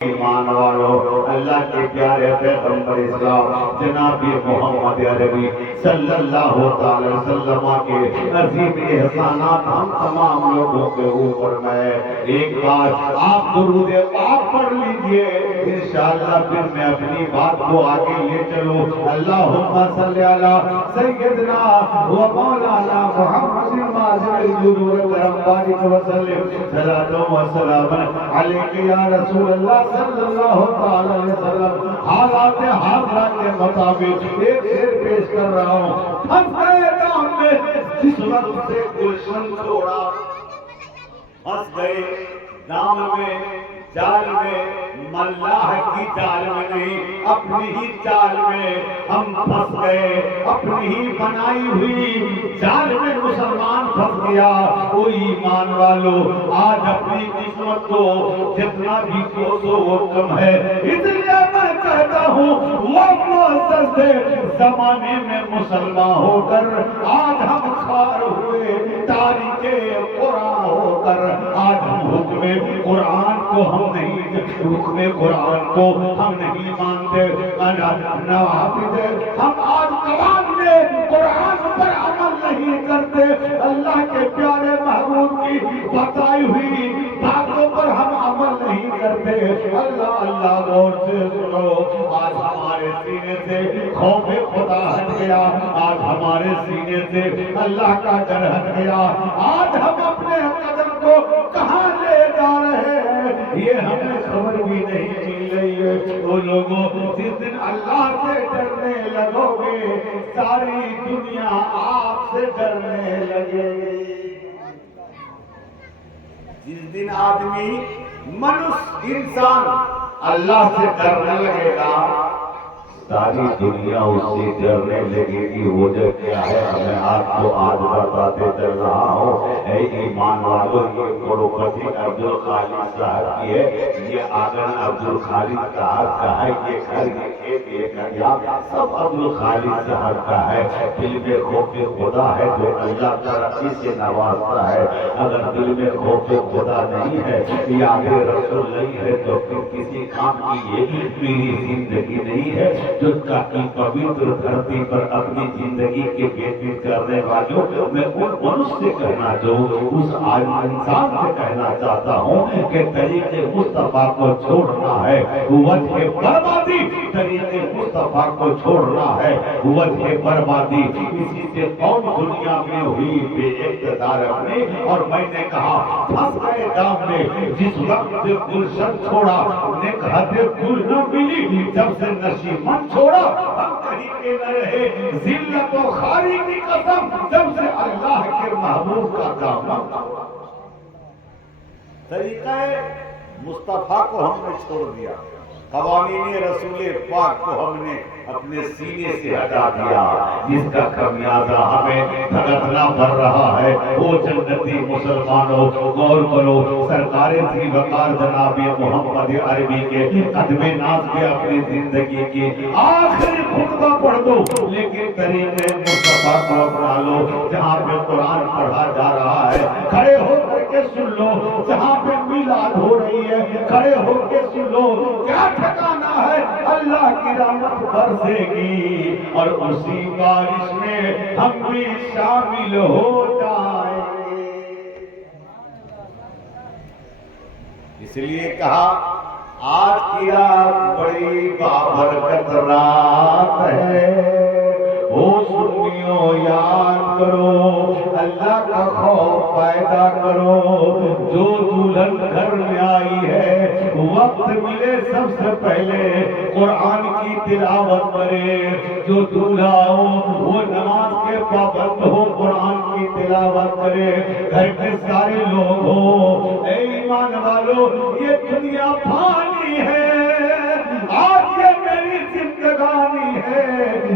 ایمان والو، اللہ کے پیارے پیغمبر اسلام جناب محمد عربی صلی اللہ تعالی وسلم کے عظیم احسانات ہم تمام لوگوں کے اوپر میں ایک بار آپ درود پاک پڑھ لیجئے، انشاءاللہ پھر میں اپنی بات کو آگے لے چلوں۔ اللہم صلی علی سیدنا و مولانا محمد ماظم الجدود کرم بارک وسلم، صلاۃ و سلام علیک یا رسول اللہ صلی اللہ تعالی علیہ وسلم۔ حالات حاضرہ کے مطابق ایک شعر پیش کر رہا ہوں۔ پھنس گئے دام میں جس وقت سے گلشن چھوڑا، پھنس گئے دام میں جال میں، ملاح کی جال میں نہیں اپنی ہی جال میں ہم پھنس گئے، اپنی ہی بنائی ہوئی جال میں مسلمان پھنس گیا۔ او ایمان والو، آج اپنی قسمت کو جتنا بھی کوسو وہ کم ہے، اس لیے میں کہتا ہوں وہ معزز سے زمانے میں مسلمان ہو کر آج ہم خوار ہوئے، تاریخ قرآن ہو کر آج ہم حکم قرآن کو ہم نہیں، حکم قرآن کو ہم نہیں مانتے، ہم آج قرآن میں قرآن پر عمل نہیں کرتے، اللہ کے پیارے محبوب کی بتائی ہوئی باتوں پر ہم عمل نہیں کرتے۔ اللہ اللہ غور سے سنو، آج ہمارے سینے سے خوف خدا ہٹ گیا، آج ہمارے سینے سے اللہ کا ڈر ہٹ گیا، آج ہم اپنے قدم کو کہاں لے جا رہے ہیں یہ ہمیں خبر بھی نہیں مل رہی ہے۔ وہ لوگوں جس دن اللہ سے ڈرنے لگو گے ساری دنیا آپ سے ڈرنے لگے گی۔ جس دن آدمی انسان اللہ سے ڈرنے لگے گا ساری دنیا اس سے ڈرنے لگے گی۔ وجہ کیا ہے میں آپ کو آج بتاتے چل رہا ہوں۔ اے ایمان والو، یہ پروپرٹی عبدالخالق صاحب کی ہے، یہ آنگن عبدالخالق صاحب کا ہے، یہ گھر یہ کھیت یہ دریا سب عبدالخالق صاحب کا ہے۔ دل میں خوف خدا ہے جو اللہ ترقی سے نوازتا ہے، اگر دل میں خوف خدا نہیں ہے، یاد رسول نہیں ہے تو پھر کسی کام کی یہ میری زندگی نہیں ہے۔ جو کی پوتر دھرتی پر اپنی زندگی کے ویتیت کرنے والوں میں ان سے کہنا چاہوں، اس عالم انسان سے کہنا چاہتا ہوں کہ طریق مصطفیٰ کو چھوڑنا ہے وجہ بربادی، طریق مصطفیٰ کو چھوڑنا ہے وجہ بربادی۔ اسی سے قوم دنیا میں ہوئی بے اقتدار اپنے، اور میں نے کہا پھنس گئے دام میں جس وقت سے گلشن چھوڑا، نکہت گل نہ ملی جب سے نشیمن چھوڑا، ہم کہیں پہ نہ رہے ذلت و خاری کی قسم جب سے اللہ کے محبوب کا دامن چھوڑا۔ طریقہ مصطفیٰ کو ہم نے چھوڑ دیا، قوانین رسول پاک کو ہم نے اپنے سینے سے ہٹا دیا، جس کا خمیازہ ہمیں بھگتنا پڑ رہا ہے۔ وہ جنتی مسلمانوں غور کرو، سرکار ذی وقار جناب محمد عربی کے قدم ناز پہ اپنی زندگی کی آخری خطبہ پڑھ دو، لیکن طریق مصطفیٰ کو اپنا لو۔ جہاں پہ قرآن پڑھا جا رہا ہے کھڑے ہو کر کے سن لو، جہاں پہ میلاد ہو رہی ہے کھڑے ہو کے سن لو، کیا ٹھکانا ہے اللہ کی رحمت برسے گی اور اسی بارش میں ہم بھی شامل ہو جائیں گے۔ اس لیے کہا آج کی رات بڑی بابرکت رات ہے، او سنیو یاد کرو اللہ کا خوف پیدا کرو۔ جو دلہن گھر میں آئی ہے وقت ملے سب سے پہلے قرآن کی تلاوت کرے، جو دولہا ہو وہ نماز کے پابند ہو قرآن کی تلاوت کرے، گھر کے سارے لوگ ہو۔ اے ایمان والو، یہ دنیا فانی ہے، آج یہ میری زندگانی ہے،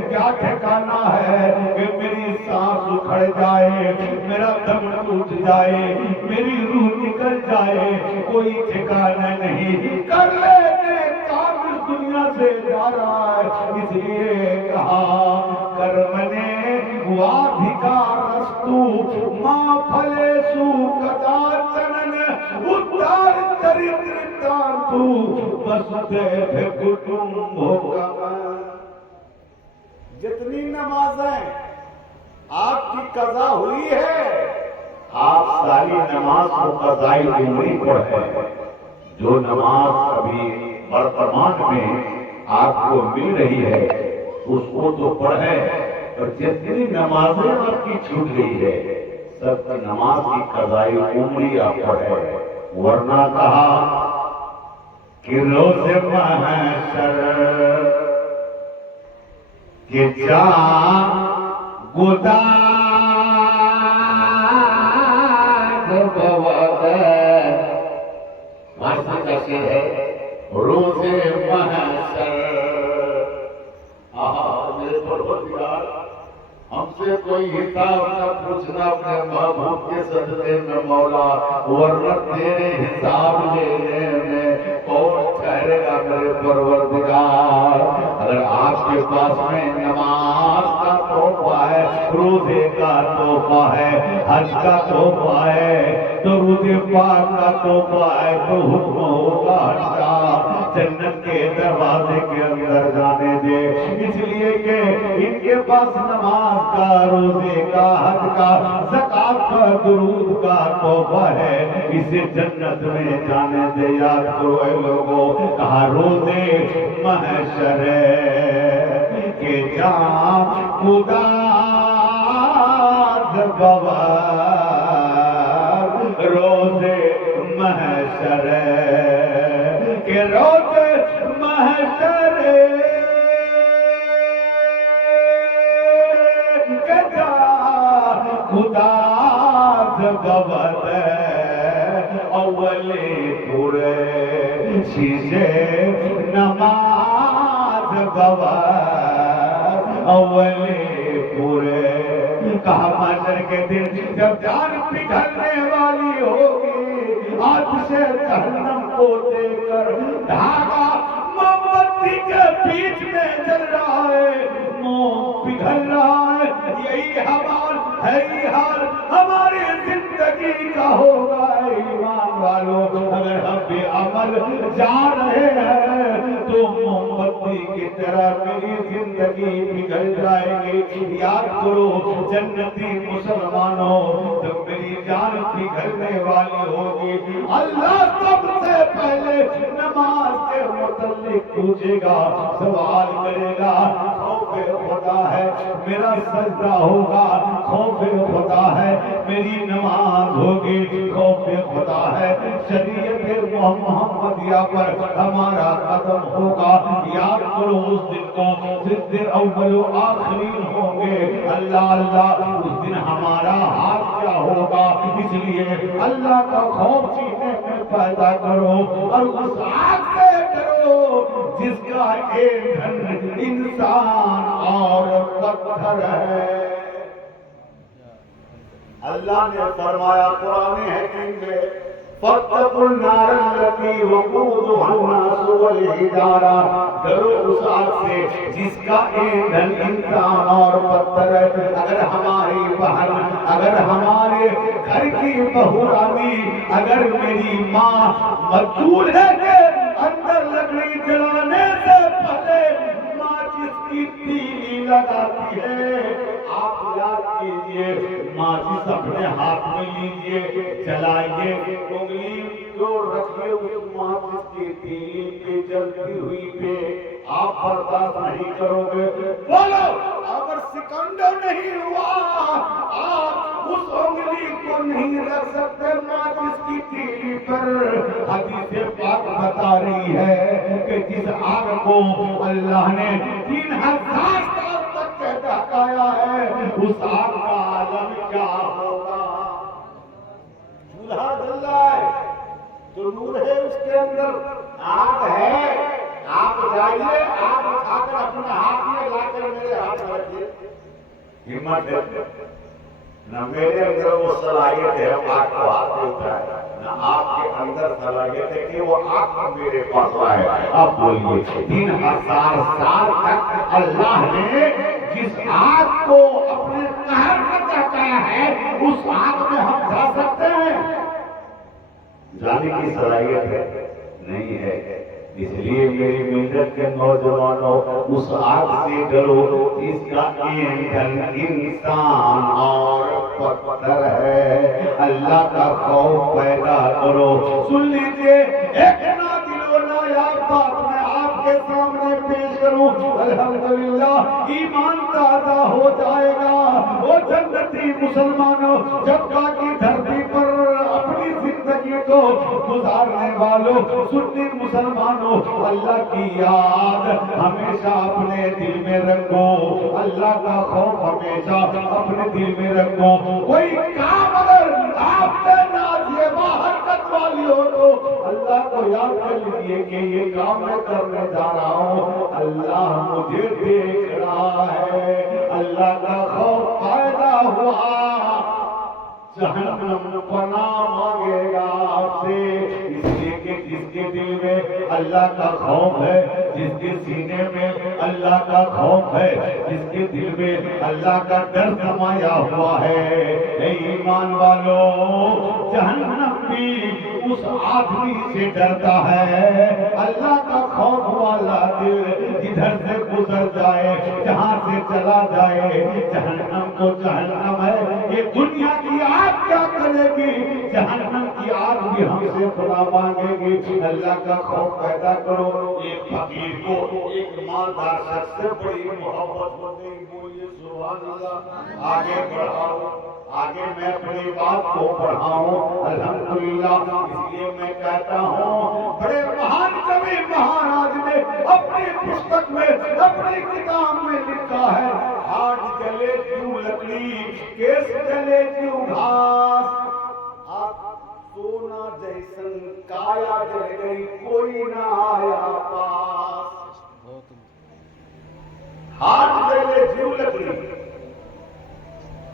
کیا ٹھکانا ہے کہ میری سانس اکھڑ جائے، میرا دم ٹوٹ جائے، میری روح نکل جائے، کوئی ٹھکانا نہیں، کر لینے کام اس دنیا سے جا رہا ہے۔ اس لیے کہا کرمنے وادھکارستو ما پھلیسو کداچنن ادھار چرتر گردان تو بستے تھے کٹمبوں کا میں۔ جتنی نمازیں آپ کی قضا ہوئی ہے آپ ساری نماز کو قضائی عمری پڑھے، جو نماز ابھی برطمان میں آپ کو مل رہی ہے اس کو تو پڑھے، اور جتنی نمازیں آپ کی چھوٹ گئی ہے سب کی نماز کی قضائی عمری آپ پڑھے، ورنہ کہا کہ روز محشر کہ جان گداز بود محشر کیسے ہے روز محشر۔ میرے پروردگار ہم سے کوئی حساب نہ پوچھنا اپنے محبوب کے صدقے میں مولا، ورنہ تیرے حساب لینے میں کون ٹھہرے گا میرے پروردگار۔ اگر آپ کے پاس میں نماز کا تحفہ ہے، روزے کا تحفہ ہے، حج کا تحفہ ہے، تو روزے پاک کا تحفہ ہے تو حکم ہوگا جنت کے دروازے کے اندر جانے دے، اس لیے کہ ان کے پاس نماز کا، روزے کا، حج کا، زکات کا، درود کا تحفہ ہے، اسے جنت میں جانے دے۔ یاد کرو اے لوگوں، کہا روزے محشر کے جان خدا بود، روزے محشر کے روزے محشر کے جان خدا بود، اولی پورے شیشے نماز بود، اولی پورے۔ کہا محشر کے دن جب جان پگھلنے والی ہوگی، آتش جہنم کو دے کر دھاگا موم بتی کے بیچ میں جل رہا ہے، موم پگھل رہا ہے، یہی حال ہے، یہی حال ہماری زندگی کا ہوگا۔ ایمان والوں، اگر ہم بے عمل جا رہے ہیں تو موم بتی کی طرح میری زندگی پگھل جائے گی۔ یاد کرو جنتی مسلمانوں، جب میری جان پگھلنے والی ہوگی، اللہ سب سے پہلے نماز کے متعلق پوچھے گا، سوال کرے گا۔ خوف خدا ہے میرا سجدہ ہوگا، خوف خدا ہے میری نماز ہوگی، خوف خدا ہے شریعت محمدیہ پر ہمارا قدم ہوگا۔ یاد کرو اس دن کو، جس دن اول و آخرین ہوں گے، اللہ اللہ، اس دن ہمارا حال کیا ہوگا؟ اس لیے اللہ کا خوف سینے میں پیدا کرو اور اس آگ سے ڈرو جس کا ایندھن انسان اور پتھر ہے۔ اللہ نے فرمایا قرآن حکیم میں، فَاتَّقُوا النَّارَ الَّتِي وَقُودُهَا النَّاسُ وَالْحِجَارَةُ، ڈرو اس آگ سے جس کا ایندھن انسان اور پتھر ہے۔ اگر ہماری بہن، اگر ہمارے گھر کی بہورانی، اگر میری ماں مجبور ہے کہ اندر لکڑی جلانے سے پہلے ماچس کی تیلی لگاتی ہے، آپ یاد کیجئے ماچس اپنے ہاتھ میں لیجئے، جلائیے، انگلی جو رکھیے اس ماچس کی تیلی پہ جلتی ہوئی پہ آپ برداشت نہیں کرو گے؟ بولو، اگر سکنڈا نہیں ہوا آپ اس انگلی کو نہیں رکھ سکتے ماچس کی تیلی پر۔ حدیث پاک بتا رہی ہے کہ جس آگ کو اللہ نے 3000 سال تک ٹھکایا ہے، اس آگ کا عالم کیا ہوگا؟ چولہا جل رہا ہے تو نور ہے اس کے اندر، آگ ہے، آپ جائیے، آگ اٹھا کر اپنے ہاتھ میں لا کر میرے ہاتھ میں رکھیے، ہمت ہے نہ میرے اندر وہ صلاحیت ہے آگ کو ہاتھ میں اٹھائے، نہ آپ کے اندر صلاحیت ہے کہ وہ آگ میرے پاس آئے۔ اب بولیے 3000 سال تک اللہ نے جس آگ کو اپنے قہر میں ٹھکایا ہے، اس آگ میں ہم جا سکتے ہیں؟ جانے کی صلاحیت ہے نہیں ہے۔ اس لیے میری ملت کے نوجوانوں اس آگ سے ڈرو جس کا ایندھن انسان اور پتھر ہے۔ اللہ کا خوف پیدا کرو۔ سن لیجئے ایک نادر و نایاب بات میں آپ کے سامنے پیش کروں، الحمدللہ ایمان تازہ ہو جائے گا۔ وہ جنتی مسلمانوں جگہ کی دھرتی پر اپنی زندگی کو گزارنے والوں، سنی مسلمانوں، اللہ کی یاد ہمیشہ اپنے دل میں رکھو، اللہ کا خوف ہمیشہ اپنے دل میں رکھو۔ کوئی کام اگر آپ سے نازیبا حرکت والی ہو تو اللہ کو یاد کر لیجیے کہ یہ کام میں کرنے جا رہا ہوں، اللہ مجھے دیکھ رہا ہے۔ اللہ کا خوف پیدا ہوا، جہنم پناہ مانگے گا آپ سے۔ اس لیے کہ جس کے دل میں اللہ کا خوف ہے، جس کے سینے میں اللہ کا خوف ہے، جس کے دل میں اللہ کا ڈر سمایا ہوا ہے، اے ایمان والو، جہنم بھی اس آدمی سے ڈرتا ہے۔ اللہ کا خوف والا دل جدھر سے گزر جائے، جہاں سے چلا جائے، جہنم کو جہنم ہے، یہ دنیا کی آگ کیا کرے گی، جہنم کی آگ بھی ہم سے پناہ مانگے گی۔ اللہ کا خوف پیدا کرو۔ ایک فقیر کو ایک مالدار شخص سے بڑی محبت ہو گئی، بولیے سبحان اللہ۔ آگے بڑھاؤ، آگے میں اپنی بات کو بڑھاؤں، الحمدللہ۔ اس لیے میں کہتا ہوں بڑے مہان کبھی مہاراج نے اپنی پستک میں، اپنی کتاب میں لکھا ہے، ہاتھ جلے کیوں لکڑی، کیس جلے کیوں گھاس، سونا جیسن کایا جل گئی، کوئی نہ آیا پاس۔ ہاتھ جلے کیوں لکڑی۔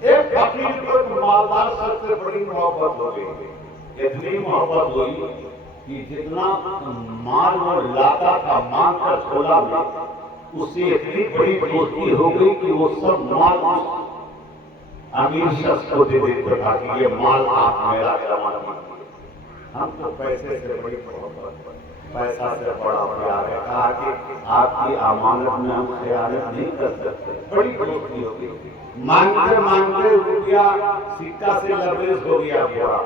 ایک فقیر کو مالدار شخص سے بڑی محبت ہو گئی، اتنی محبت ہوئی کہ جتنا مال وہ لاتا تھا مانگ کر چھولا میں، اس سے اتنی بڑی دوستی ہو گئی کہ وہ سب مال امیر شخص کو دے دیتا تھا کہ یہ مال آپ میرا جمع کیجیے۔ ہم تو پیسے سے بڑی محبت، پیسہ سے بڑا پیار ہے، کہا کہ آپ کی امانت میں ہم خیانت نہیں کر سکتے۔ بڑی دوستی ہو گئی، مانگتے مانگتے روپیہ سکہ سے لبریز ہو گیا، پورا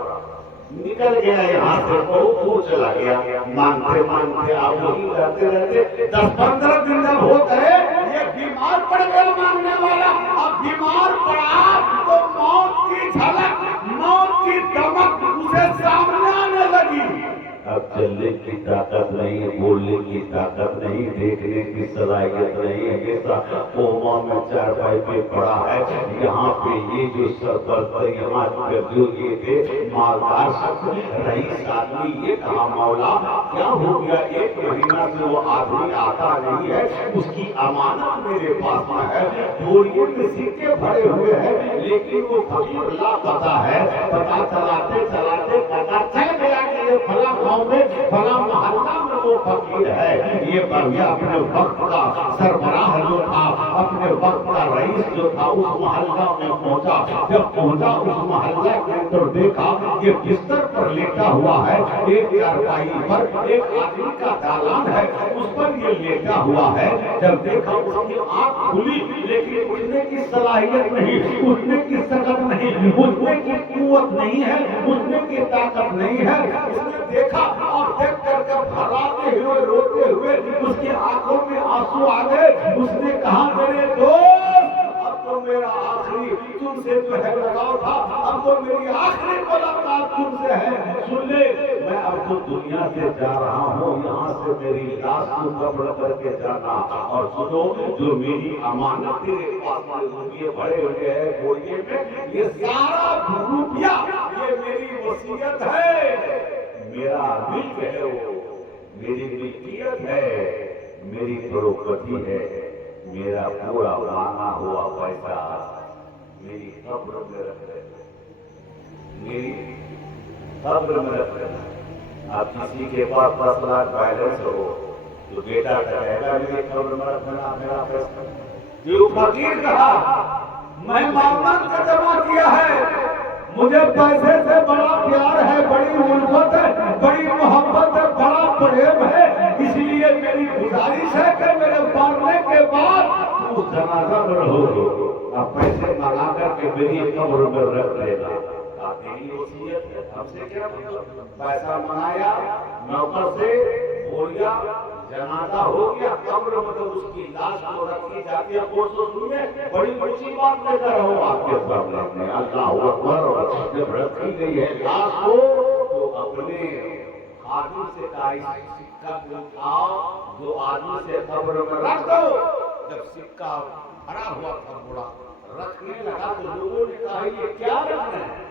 نکل گیا یہاں سے، بہت دور چلا گیا۔ مانگتے مانگتے آپ وہی رہتے رہتے 10-15 دن جب ہو گئے، یہ بیمار پڑ گیا مانگنے والا۔ اب بیمار پڑا تو موت کی جھلک، موت کی دمک اسے سامنے آنے لگی۔ اب چلنے کی طاقت نہیں، بولنے کی طاقت نہیں، دیکھنے کی صلاحیت نہیں ہے، ایسا کوما میں چارپائی پہ پڑا ہے۔ یہاں پہ یہ جو سرپرست یہاں پہ جو یہ تھے مالدار شخص، رئیس آدمی، یہ کہا مولا کیا ہو گیا، ایک مہینہ سے وہ آدمی آتا نہیں ہے، اس کی امانت میرے پاس میں ہے، بوریے میں سکے بھرے ہوئے ہیں، لیکن وہ فقیر لاپتہ ہے۔ پتہ چلاتے چلاتے پتہ چل گیا کہ یہ فلاں گاؤں میں فلاں محلہ میں وہ فقیر ہے۔ یہ بھیا اپنے وقت کا سربراہ جو تھا، اپنے وقت کا رئیس جو تھا، اس محلہ میں پہنچا۔ جب پہنچا اس محلہ کے اندر دیکھا یہ بستر پر لیٹا ہوا ہے، ایک چارپائی پر ایک آدمی کا دالان ہے، اس پر یہ لیٹا ہوا ہے۔ جب دیکھا اس کی آنکھ کھلی لیکن اٹھنے کی صلاحیت نہیں، اٹھنے کی طاقت نہیں، اٹھنے کی قوت نہیں ہے، اٹھنے کی طاقت نہیں ہے۔ اس نے دیکھا اور دیکھ کر کے بھراتے ہوئے روتے ہوئے اس کی آنکھوں میں آنسو آ گئے۔ اس نے کہا میرے دوست اب تو میرا آخری تم سے جو ہے لگاؤ تھا، اب تو میری آخری ملاقات تم سے ہے۔ سن لے میں اب تو دنیا سے جا رہا ہوں، یہاں سے میری لاش کو قبر کر کے جانا، اور سنو جو میری امانت تیرے پاس روپیے بڑے ہوئے ہیں بوریے میں، یہ سارا روپیہ یہ میری وصیت ہے، میرا ملک ہے، وہ میری ملکیت ہے، میری پراپرٹی ہے، میرا پورا مانگا ہوا پیسہ میری قبر میں رکھ دینا، میری قبر میں رکھ دینا۔ اب کسی کے پاس 10 لاکھ بیلنس ہو تو بیٹا کہے گا میری قبر میں رکھ دینا میرا پیسہ۔ جو فقیر کہا میں مانگن کا جمع کیا ہے، مجھے پیسے سے بڑا پیار ہے، بڑی الفت ہے، بڑی محبت ہے، بڑا فریب ہے، اس لیے میری گزارش ہے کہ میرے مرنے کے بعد اس جنازہ میں رہو، اب پیسے منگا کر کے میری قبر میں رکھ دینا۔ تیری وصیت ہے، ہم سے کیا مطلب؟ پیسہ منگایا نوکر سے، بولیا جنازہ ہو گیا، قبر میں تو اس کی لاش کو رکھی جاتی ہے۔ بڑی اونچی بات لے کر ہوں آپ کے سامنے، اللہ اکبر، جب رکھی گئی ہے لاش کو تو اپنے آدمی سے کہا سکہ کو اٹھاؤ، جو آدمی سے قبر میں رکھ دو۔ جب سکہ بھرا ہوا تھا بڑا رکھنے لگا تو لوگوں نے کہا یہ کیا رکھنا ہے؟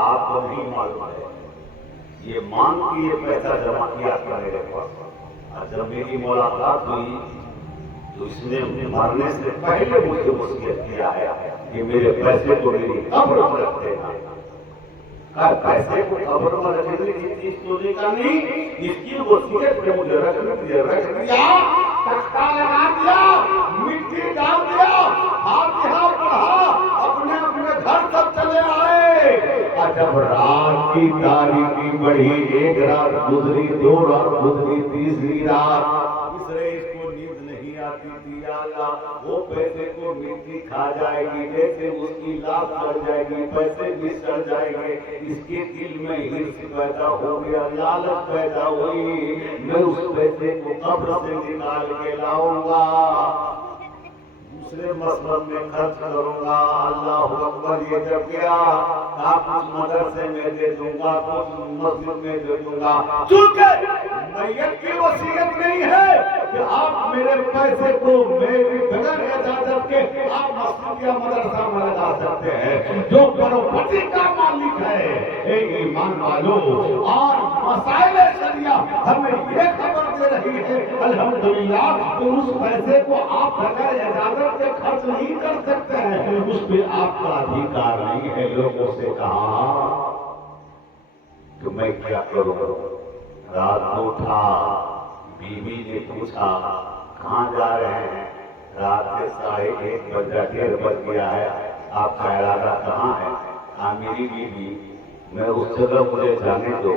آپ کو نہیں معلوم ہے، یہ مانگ کے یہ پیسہ جمع کیا تھا میرے پاس، اور جب میری ملاقات ہوئی تو اس نے مرنے سے پہلے مجھے وصیت کیا ہے کہ میرے پیسے کو میری قبر میں رکھ دینا۔ پیسے کو قبر میں رکھنے کی چیز سونے کا نہیں، اس کی وصیت پہ مجھے رکھ دیا، تختہ لگا دیا، مٹی ڈال دیا، فاتحہ پڑھا، اپنے اپنے گھر تک چلے آئے۔ جب رات کی تاریکی بڑھی، ایک رات گزری، دو رات گزری، تیسری رات اس رئیس کو نیند نہیں آتی تھی، یا اللہ وہ پیسے کو مٹی کھا جائے گی، جیسے اس کی لاش سڑ جائے گی، پیسے بھی سڑ جائیں گے۔ اس کے دل میں حرص پیدا ہو گیا، لالچ پیدا ہوئی، میں اس پیسے کو قبر سے نکال کے لاؤں گا، دوسرے مسجد میں خرچ کروں گا۔ اللہ اکبر، یہ جب کیا کچھ مدرسے میں دے دوں گا، کچھ مسجد میں دے دوں گا، چونکہ میت کی وصیت نہیں ہے کہ آپ میرے پیسے کو میری بغیر اجازت کے آپ مسجد یا مدرسہ میں لگا سکتے ہیں۔ جو پراپرٹی کا مالک ہے، اے ایمان والو، اور مسائل شریعہ ہمیں یہ خبر دے رہی ہے الحمدللہ کہ اس پیسے کو آپ بغیر اجازت کے خرچ نہیں کر سکتے ہیں، اس پہ آپ کا ادھیکار نہیں ہے۔ لوگوں سے کہا کہ میں کیا کروں؟ رات کو اٹھا، بیوی نے پوچھا کہاں جا رہے ہیں؟ رات کے 1:30 بجا، 1:30 بج گیا ہے، آپ کا ارادہ کہاں ہے؟ میری بیوی، میں اس جگہ مجھے جانے دو،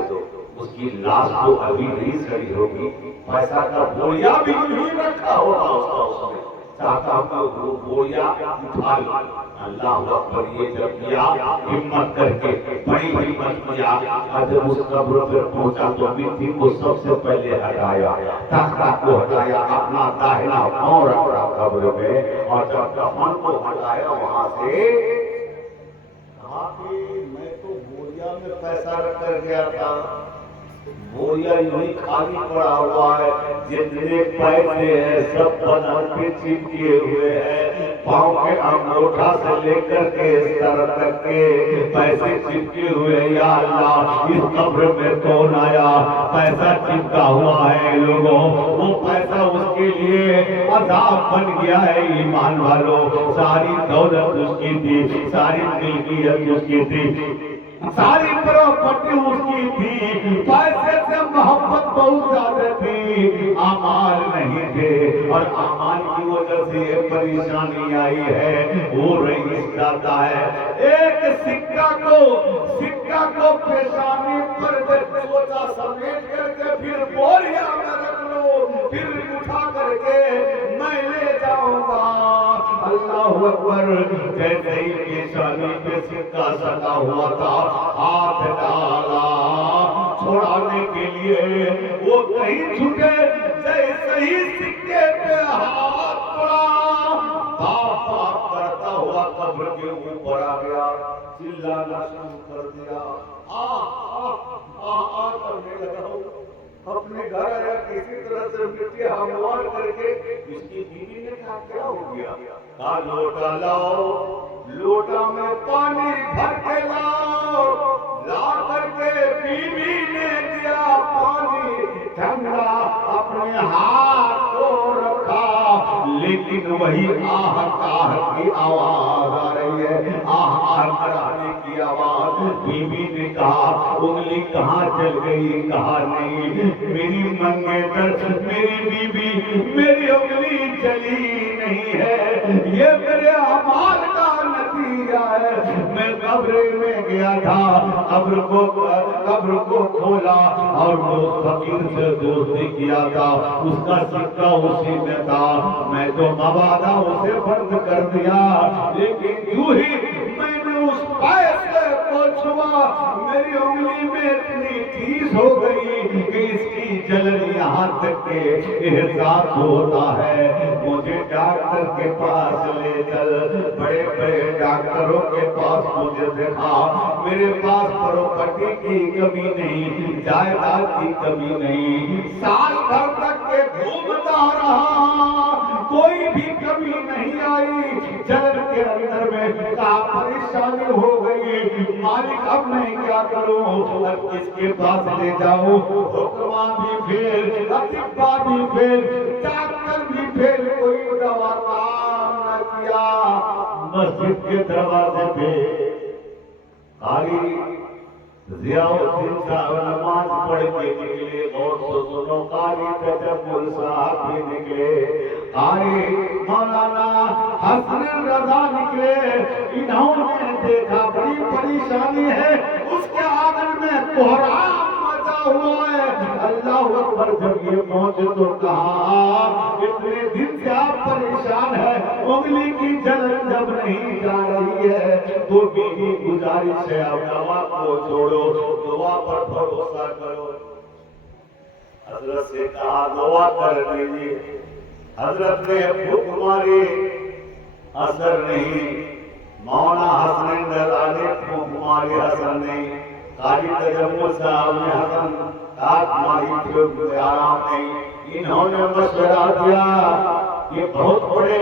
اس کی لاش تو ابھی نہیں سڑی ہوگی، پیسہ کا بویا بھی نہیں رکھا ہوگا اس میں، چاہتا ہوں وہ بویا اٹھا لو۔ اللہ اکبر، یہ جب کیا ہمت کر کے، بڑی ہمت کیا، جب اس قبر پر پہنچا تو بیوی کو سب سے پہلے ہٹایا، تختہ کو ہٹایا، اپنا داہنا پاؤں رکھا قبر میں، اور جب کفن کو ہٹایا وہاں سے کہا کہ میں تو بوریا میں پیسہ رکھ کر گیا تھا، بوریا یوں ہی خالی پڑا ہوا ہے، جتنے پیسے ہیں سب بدن پہ چپکے ہوئے ہیں، پاؤں کے انگوٹھا سے لے کر کے سر تک کے پیسے چپکے ہوئے۔ یا اللہ، اس قبر میں کون آیا؟ پیسہ چپکا ہوا ہے لوگوں، وہ پیسہ اس کے لیے عذاب بن گیا ہے۔ ایمان والو، ساری دولت اس کی تھی، ساری ملکیت اس کی تھی، ساری پراپرٹی اس کی تھی، پیسے سے محبت بہت زیادہ تھی، اعمال نہیں تھے، اور اعمال کی وجہ سے یہ پریشانی آئی ہے۔ وہ رئیس جاتا ہے، ایک سکہ کو پیشانی پر سوچا سمیٹ کر کے پھر بوریا میں رکھ لو، پھر اٹھا کر کے میں لے جاؤں گا۔ اللہ اکبر، جیسے ہی پیشانی پہ سکہ سٹا ہوا تھا، ہاتھ ڈالا چھوڑانے کے لیے، وہ کہیں چھٹے، جیسے ہی سکے پہ ہاتھ پڑا، باپ باپ کرتا ہوا قبر کے اوپر آ گیا، چلانا شروع کر دیا، کرنے لگا ہوں، اپنے گھر آیا، کسی طرح سے مٹی ہموار کر کے۔ اس کی بیوی نے کہا کیا ہو گیا؟ کہا لوٹا لاؤ، لوٹا میں پانی بھر کے لاؤ، لا کر کے بیوی نے دیا پانی ٹھنڈا، اپنے ہاتھ کو رکھا، لیکن وہی آہ آہ کی آواز آ رہی ہے، آہ آہ کرانے کی آواز۔ بیوی نے کہا انگلی کہاں چل گئی؟ کہا نہیں، میری منگیتر، میری بیوی، میری انگلی چلی نہیں ہے، یہ میرے اعمال کا نتیجہ ہے، میں میں قبر میں گیا تھا، قبر کو کھولا اور وہ فقیر سے دوستی کیا تھا، اس کا سکہ اسی میں تھا، میں تو مبادا اسے بند کر دیا، لیکن یوں ہی میں نے اس پیسے کو چھوا، میری انگلی میں اتنی تیز ہو گئی کہ اس کی جلن یہاں تک کے احساس ہوتا ہے۔ مجھے ڈاکٹر کے پاس لے چل، بڑے بڑے ڈاکٹروں کے پاس مجھے دکھا، میرے پاس پراپرٹی کی کمی نہیں، جائیداد کی کمی نہیں، سال بھر تک کے گھومتا رہا، کوئی بھی کمی نہیں آئی، جلن کے اندر میں کہا پریشانی ہو گئی، مالک اب میں کیا کروں، اب کس کے پاس لے جاؤں، حکماں بھی فیل، اطباء بھی فیل، ڈاکٹر بھی فیل، کوئی دوا کام نہ کیا۔ مسجد کے دروازے پہ قاری ضیاء الدین صاحب نماز پڑھ کے نکلے، اور سنو قاری تجمل صاحب بھی نکلے، قاری مولانا حسن رضا نکلے، انہوں نے دیکھا بڑی پریشانی ہے، اس کے آنگن میں کوہرام مچا ہوا ہے، اللہ اکبر، جب یہ پہنچے تو کہا اتنے دن سے آپ پریشان ہے، انگلی کی جلن جب نہیں جا رہی ہے تو میری گزارش ہے اب دوا کو چھوڑو، دعا پر بھروسہ کرو۔ حضرت سے کہا دعا کر لیجیے، حضرت نے حکم ماری، اثر نہیں، مولانا حسن رضا نے حکم ماری، اثر نہیں، قاری تجمل صاحب نے حسن ہاتھ ماری، پھر آرام نہیں، انہوں نے مشورہ دیا، یہ بہت بڑے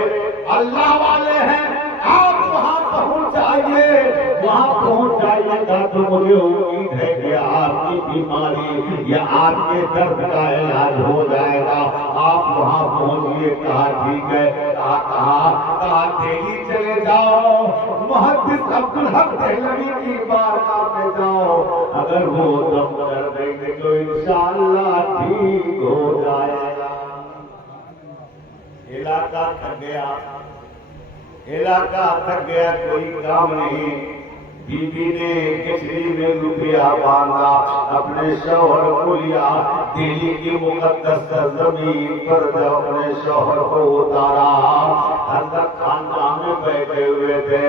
اللہ والے ہیں، آپ وہاں پہنچ جائیے، وہاں پہنچ جائیے گا تو مجھے امید ہے کہ آپ کی بیماری یا آپ کے درد کا علاج ہو جائے گا، آپ وہاں پہنچیے۔ کہا ٹھیک ہے، کہا دہلی چلے جاؤ، محدث عبدالحق دہلوی کی بارگاہ میں جاؤ، اگر وہ دم کر دیں گے تو انشاءاللہ ٹھیک ہو جائے گا۔ علاقہ تھک گیا، علاقہ تھک گیا، کوئی کام نہیں، بی بی نے کچری میں روپیہ باندھا، اپنے شوہر کو لیا، دہلی کی مقدس سرزمین پر جب اپنے شوہر کو اتارا، حضرت خاندان میں بیٹھے ہوئے تھے،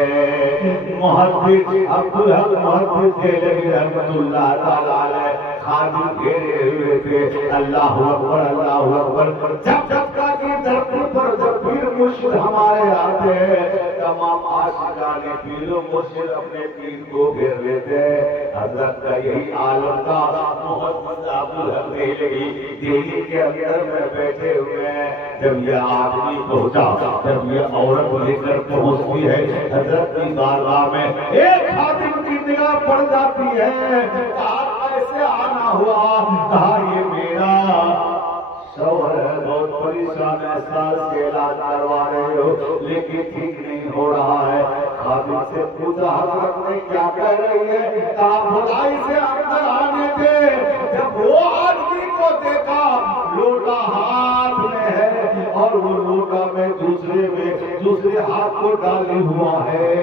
محدث عبدالحق محدث دہلوی رحمۃ اللہ تعالیٰ علیہ خادم گھیرے ہوئے تھے، اللہ اکبر اللہ اکبر، جب کا کی دھرتی پر جب پیر مرشد ہمارے آتے تمام عاشقان پیر و مرشد اپنے پیر کو گھیر لیتے، حضرت کا یہی عالم تھا، محمد عبدالحق دہلوی دہلی کے اندر میں بیٹھے ہوئے ہیں، جب یہ آدمی پہنچا، جب یہ عورت لے کر پہنچتی ہے حضرت کی بارگاہ میں، ایک خادم کی نگاہ پڑ جاتی ہے، کہا کیسے آنا ہوا، کہا یہ میرا شوہر ہے، بہت پریشان ہے، سال سے علاج کروا رہے ہو لیکن ٹھیک نہیں ہو رہا ہے۔ خادم سے پوچھا حضرت نے کیا کہہ رہی ہے، کہا بھلائی سے اندر آنے دے، جب وہ آدمی کو دیکھا لوٹا ہاتھ میں ہے اور وہ لوٹا میں دوسرے ہاتھ کو ڈالے ہوا ہے،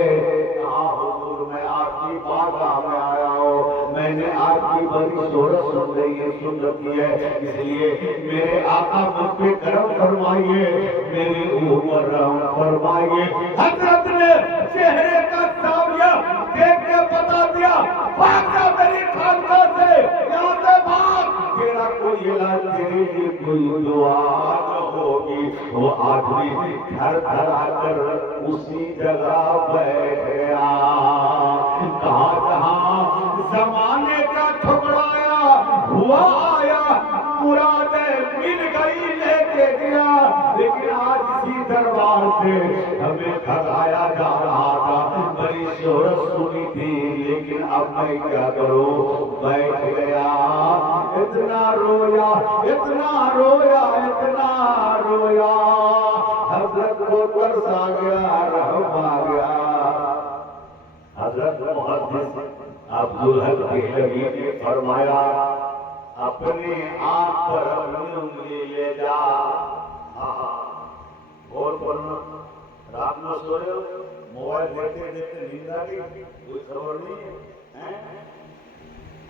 کہا حضور میں آپ کی بارگاہ میں آیا ہوں، میں نے آپ کی بڑی شہرت سن رہی ہے، سن رکھی ہے، اس لیے میرے آقا مجھ پہ کرم فرمائیے، میری عمر رحم فرمائیے۔ حضرت نے چہرے کا ساویہ دیکھ کے بتا دیا، بھاگ جا میری خانقاہ سے، یہاں سے بھاگ، تیرا کوئی علاج، تیرے لیے کوئی دعا نہ ہوگی۔ وہ آدمی گھر گھر آ کر اسی جگہ بیٹھ گیا، کہاں زمانے کا ٹھکرایا ہوا آیا، مرادیں مل گئی لے کے گیا، لیکن آج اسی دربار سے ہمیں بھگایا جا رہا تھا، بڑی شہرت سنی تھی لیکن اب میں کیا کروں، بیٹھ گیا، اتنا رویا اتنا رویا اتنا رویا، حضرت کو ترس آ گیا، رحم آ گیا۔ حضرت محدث عبدالحق دہلوی نے فرمایا اپنی آنکھ پر اپنی انگلی لے جا، اور پڑھنا رات میں سوئے ہو موبائل دیکھتے دیکھتے نیند آ گئی کوئی خبر نہیں ہے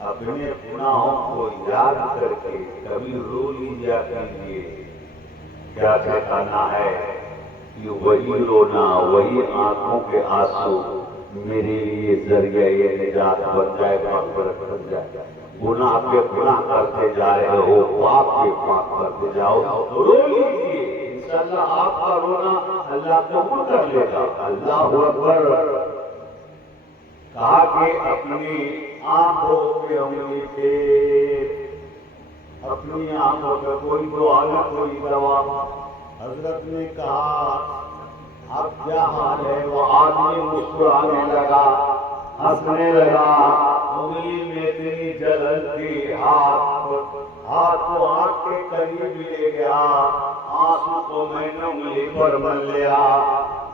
اپنے گناہوں کو یاد کر کے کبھی رو لیا کیجیے کیا ٹھکانا ہے کہ وہی رونا وہی آنکھوں کے آنسو میرے لیے ذریعہ یہ نجات بن جائے مغفرت بن جائے گناہ کے گناہ کرتے جا رہے ہو پاپ کے پاپ کرتے جاؤ رو لیجیے انشاءاللہ آپ کا رونا اللہ قبول کر لے گا اللہ اکبر کہا کہ اپنی آنکھوں پہ انگلی پہ اپنی آنکھوں پہ کوئی دعا نہ کوئی دوا حضرت نے کہا اب کیا حال ہے وہ آدمی مسکرانے لگا ہنسنے لگا انگلی میں اتنی جلن تھی ہاتھ کو آنکھ کے قریب لے گیا آنسو کو میں نے انگلی پر مل لیا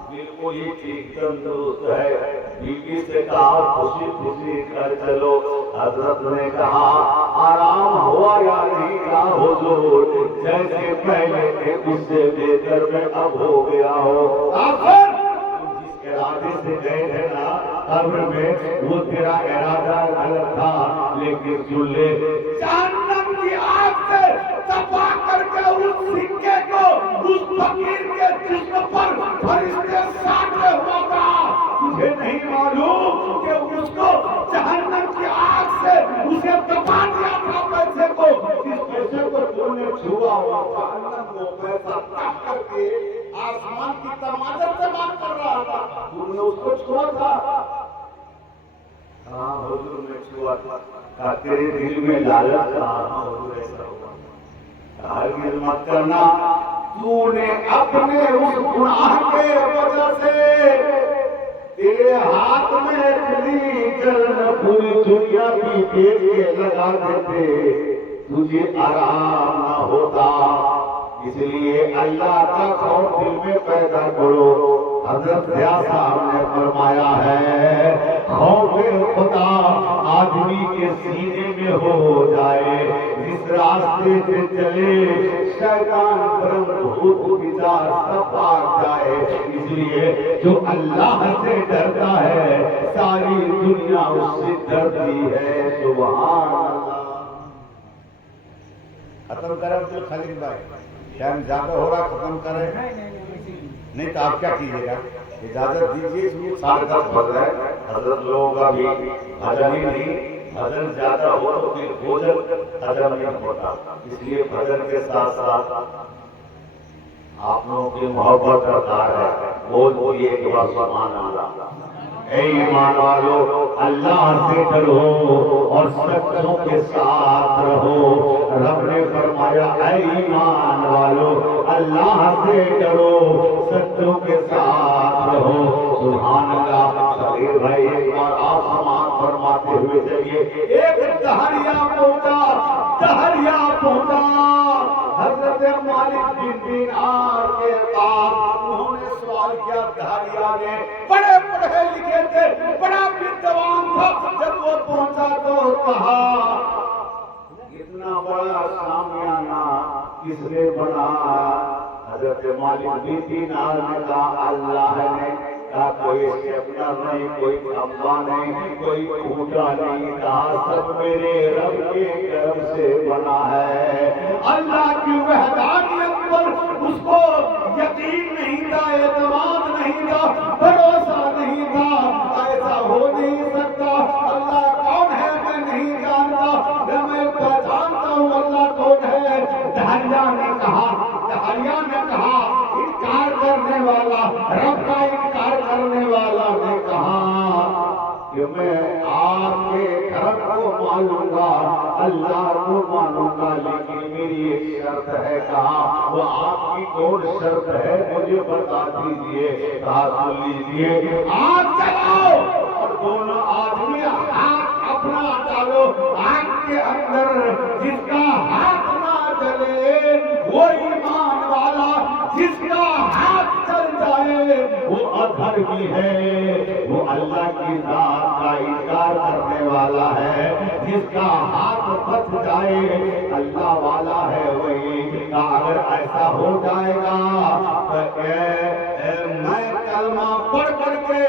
بالکل ہی ٹھیک تندرست ہے بیوی سے کہا خوشی خوشی گھر چلو حضرت نے کہا آرام ہوا یا نہیں کہا حضور جیسے پہلے تھے اس سے بہتر میں اب ہو گیا ہو جس ارادے سے گئے تھے نا قبر میں وہ تیرا ارادہ غلط تھا لیکن چولہے جہنم کی آگ سے تپا کر کے اس سکے کو اس فقیر کے جسم پر فرشتے سانٹ رہے ہوا تھا تجھے نہیں معلوم کہ اس کو جہنم کی آگ سے اسے تپا دیا تھا پیسے کو جس پیسے کو تو نے چھوا ہوا جہنم کو پیسہ تپ کر کے آسمان کی تماجر سے بات کر رہا تھا تم نے اس کو چھوا تھا ہاں حضور نے چھوا تھا کہا تیرے دل میں لالچ تھا ہاں حضور ایسا ہوا ہرگز مت کرنا تو نے اپنے اس گناہ کے وجہ سے تیرے ہاتھ میں اتنی جلن پوری دنیا کی دیکھ کے لگا دیتے تجھے آرام نہ ہوتا اس لیے اللہ کا خوف دل میں پیدا کرو حضرت ضیاء صاحب نے فرمایا ہے خوف خدا آدمی کے سینے میں ہو جائے جس راستے سے چلے شیطان برم بھوت بیزار سب بھاگ جائے اس لیے جو اللہ سے ڈرتا ہے ساری دنیا اس سے ڈرتی ہے سبحان اللہ ختم کریں تو خلیل بھائی ٹائم زیادہ ہو رہا ختم کریں نہیں تو آپ کیا کیجیے گا اجازت دیجیے اس میں 10:30 بج رہے حضرت لوگوں کا بھی حضر ہی نہیں حضر زیادہ ہو تو پھر بھوجن حضر نہیں ہوتا اس لیے حضر کے ساتھ ساتھ آپ لوگوں کی محبت درکار ہے بول بولیے کہ سبحان اللہ اے ایمان والو اللہ سے ڈرو اور سچوں کے ساتھ رہو رب نے فرمایا اے ایمان والو اللہ سے ڈرو سچوں کے ساتھ رہو سبحان اللہ صغیر بھائی ایک بار آسمان فرماتے ہوئے چلیے ایک دہریا پہنچا حضرت مالک بن دینار کے پاس انہوں نے سوال کیا دہریا نے بڑے پڑھے لکھے تھے بڑا بدوان تھا جب وہ پہنچا تو کہا اتنا بڑا سامیانہ کس نے بنایا حضرت مالک بن دینار نے کہا اللہ نے کہا کوئی اسٹیپلر نہیں کوئی کھمبا نہیں کوئی کھوٹا نہیں کہا سب میرے رب کے کرم سے بنا ہے اللہ کی وحدانیت پر اس کو یقین نہیں تھا اعتماد نہیں تھا بھروسہ نہیں تھا ایسا ہو نہیں سکتا اللہ کون ہے میں نہیں جانتا میں پہچانتا ہوں اللہ کون ہے دہریا نے کہا انکار کرنے والا رب کا انکار کرنے والا نے کہا کہ میں آپ کے کرم کو مانوں گا اللہ کو مانوں گا لیکن میری ایک شرط ہے کہا وہ آپ کی کون شرط ہے مجھے بتا دیجئے کہا سن لیجئے آگ جلاؤ اور دونوں آدمی ہاتھ اپنا ڈالو آگ کے اندر جس کا ہاتھ نہ جلے وہ ایمان والا جس کا ہاتھ چل جائے وہ ادھرمی ہے وہ اللہ کی ذات کا انکار کرنے والا ہے جس کا ہاتھ بچ جائے اللہ والا ہے وہی اگر ایسا ہو جائے گا تو میں کلمہ پڑھ کر کے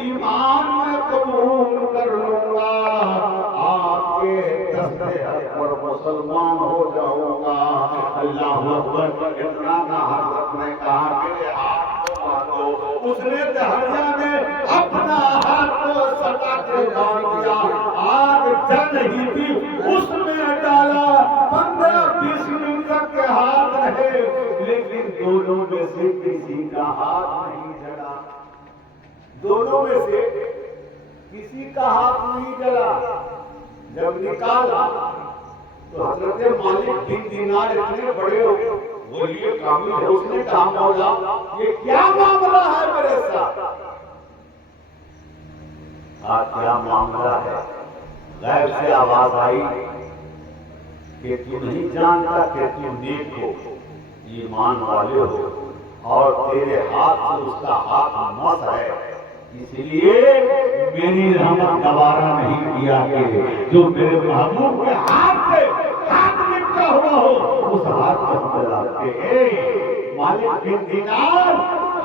ایمان میں قبول کر لوں گا، آپ کے دستے حق پر مسلمان ہو جاؤں گا۔ اللہ اکبر۔ اتنا نہ حضرت نے کہا کہ ہاتھ کو باندھو، اس نے دہریا نے اپنا ہاتھ کو سٹا کے باندھ دیا، آگ جل رہی تھی اس میں ڈالا، 15-20 منٹ تک کے ہاتھ رہے، لیکن دونوں میں سے کسی کا ہاتھ نہیں جلا، دونوں میں سے کسی کا ہاتھ نہیں جلا۔ جب نکالا تو حضرت مالک بن دینار اتنے بڑے ہو گئے، وہ یہ کامل ہے، اس نے کہا مولا یہ کیا معاملہ ہے میرے ساتھ؟ کیا معاملہ ہے؟ غیب سے آواز آئی کہ تو نہیں جانتا کہ تو نیک ہو، ایمان والے ہو، اور تیرے ہاتھ سے اس کا ہاتھ مس ہے، اس لیے میری رحمت گوارا نہیں کیا کہ جو میرے محبوب کے ہاتھ سے ہاتھ لپٹا ہوا ہو اس ہاتھ کو ہم جلاتے ہیں۔ مالک بن دینار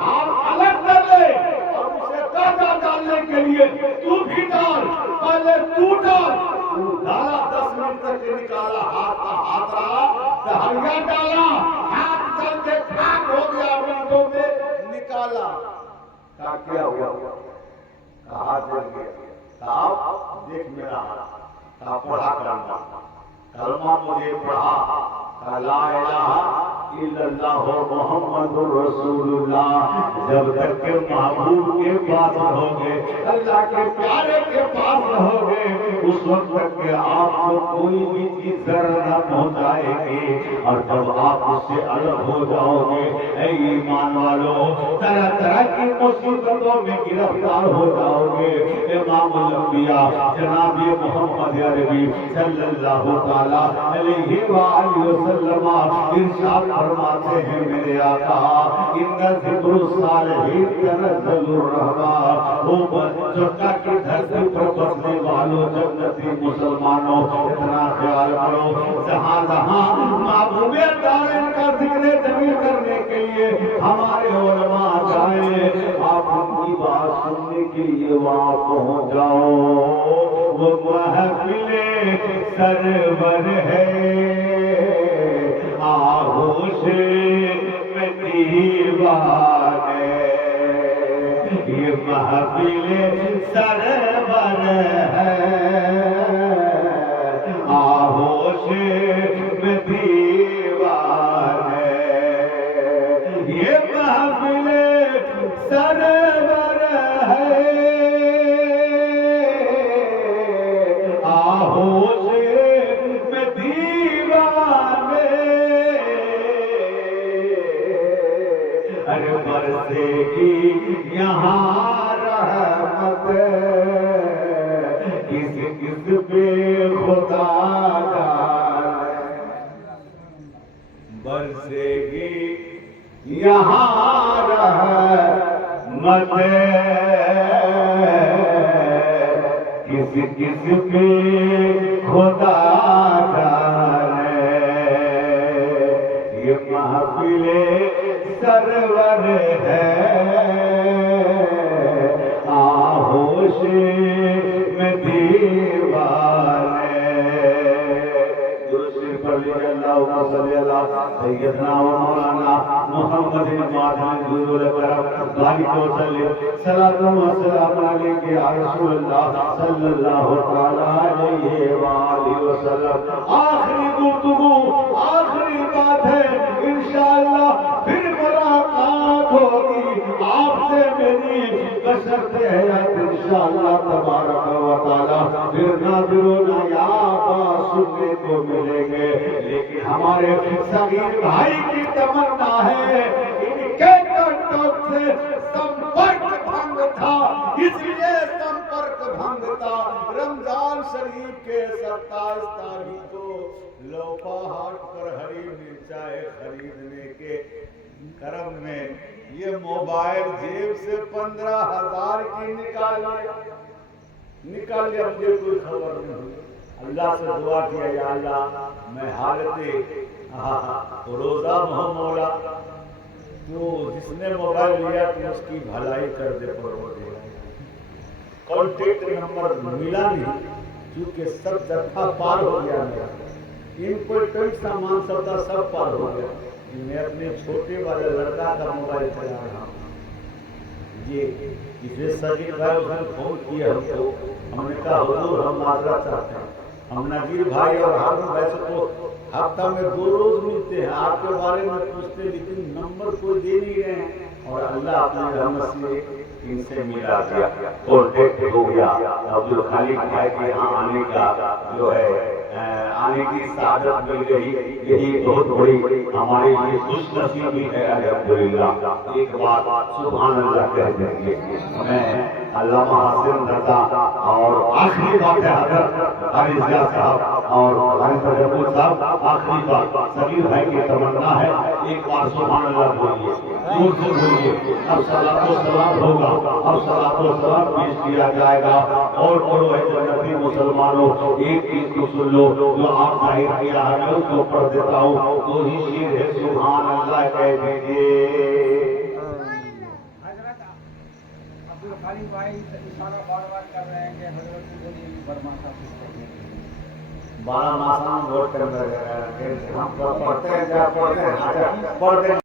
ہاتھ الگ کر لے اور اسے قاعدہ ڈالنے کے لیے تو بھی ڈال، پہلے تو ڈال، تو ڈالا، 10 منٹ تک نکالا، ہاتھ کا ہاتھ رہا، دہریا ڈالا، ہاتھ جل کے خاک ہو گیا، منٹوں میں نکالا، کیا ہوا؟ کہا جل گیا، کہا دیکھ میرا ہاتھ، کہا پڑھا کلمہ، کلمہ مجھے پڑھا، کہا لا الہ الا اللہ محمد رسول اللہ۔ جب تک کہ محبوب کے پاس رہو گے، اللہ کے پیارے کے پاس رہو گے، اس وقت تک کہ آپ کو کوئی بھی چیز ضرر نہ پہنچائے گی، اور جب آپ اس سے الگ ہو جاؤ گے اے ایمان والو، طرح طرح کی مصیبتوں میں گرفتار ہو جاؤ گے۔ امام الانبیاء جناب محمد عربی صلی اللہ تعالیٰ علیہ وآلہ وسلم ارشاد فرماتے ہیں میرے آقا، ان ذکر الصالحین تنزل الرحمہ، وہ جگہ کی دھرتی پر بسنے والوں جنتی مسلمانوں، اتنا خیال کرو جہاں جہاں محبوب دارین کا ذکر جمیل کرنے کے لیے ہمارے علماء جائیں، آپ ان کی بات سننے کے لیے وہاں پہنچ جاؤ۔ وہ محفل سرور ہے آغوش میں دیوانے، یہ محفل سرور ہے آغوش میں دیوانے، یہ محفل سرور ہے آغوش میں دیوانے، ارے برسے گی یہاں رحمت کس کس پہ خدا جانے، برسے گی یہاں رحمت کس کس پہ خدا جانے، یہ محفل سرور ہے آغوش میں دیوانے۔ درود پڑھ لیجیے، اللہم صلی علی سیدنا و مولانا محمد المعظم حضور اکرم بارک وسلم، صلاۃ و سلام علیک یا رسول اللہ صلی اللہ تعالی علیہ وآلہ وسلم۔ آخری گفتگو، آخری بات ہے، انشاءاللہ پھر ملاقات ہوگی آپ سے میری بشرط حیات انشاءاللہ تبارک و تعالی، پھر ناظرون آیات سننے کو ملیں گے، لیکن ہمارے صغیر بھائی کی تمنا ہے، ان کے کنٹک سے سمپرک بھنگ تھا، اس لیے سمپرک بھنگ تھا۔ رمضان شریف کے 27 تاریخ کو لوپا ہاٹ پر ہری مرچائے خریدنے کے کرم میں یہ موبائل جیب سے 15,000 کی نکال لیا، مجھے کوئی خبر نہیں ہوئی۔ اللہ سے دعا کیا، یا اللہ میں حالت روزہ مولا تو جس نے موبائل لیا تو اس کی بھلائی کر دے پروردگار۔ کانٹیکٹ نمبر ملا نہیں کیونکہ سب دفعہ پار ہو گیا میرا، امپورٹنٹ سامان سب پار ہو گیا۔ میں اپنے چھوٹے والے لڑکا کا موبائل چلا رہا ہوں، یہ اسے سجید بھائی اس نے فون کیا ہم کو، ہم نے کہا حضور ہم معذرت چاہتے ہیں، ہم نذیر بھائی اور ہارون بھائی سے تو ہفتہ میں 2 روز ملتے ہیں، آپ کے بارے میں پوچھتے لیکن نمبر کوئی دے نہیں رہے ہیں، اور اللہ اپنی رحمت سے ان سے ملا دیا، کانٹیکٹ ہو گیا۔ عبد الخالق بھائی کے یہاں آنے کا جو ہے آنے کی سعادت مل گئی، یہی بہت بڑی ہمارے لیے خوش نصیبی ہے الحمدللہ۔ ایک بات سبحان اللہ کہہ دیں گے، میں علامہ حسین رضا اور آخری بات ہے حضرت حارث ضیاء صاحب اور حارث رجب صاحب، آخری بات سبیر بھائی کی تمنا ہے، ایک بار سبحان اللہ بولیے، دور سے بولیے، اب صلاۃ و سلام ہوگا، اب صلاۃ و سلام پیش کیا جائے گا، اور پڑھو ہے جنتی مسلمانوں، ایک چیز کو سن لو جو آپ ظاہر کیا ہے میں اس کو پڑھ دیتا ہوں، تو ہی شیر ہے سبحان اللہ کہہ دیجئے۔ خالد بھائی اشارہ بار بار کر رہے ہیں کہ حضرت کو بولیے برما صاحب بارہ ماسان ووٹ کر رہے ہیں، ہم پڑھتے ہیں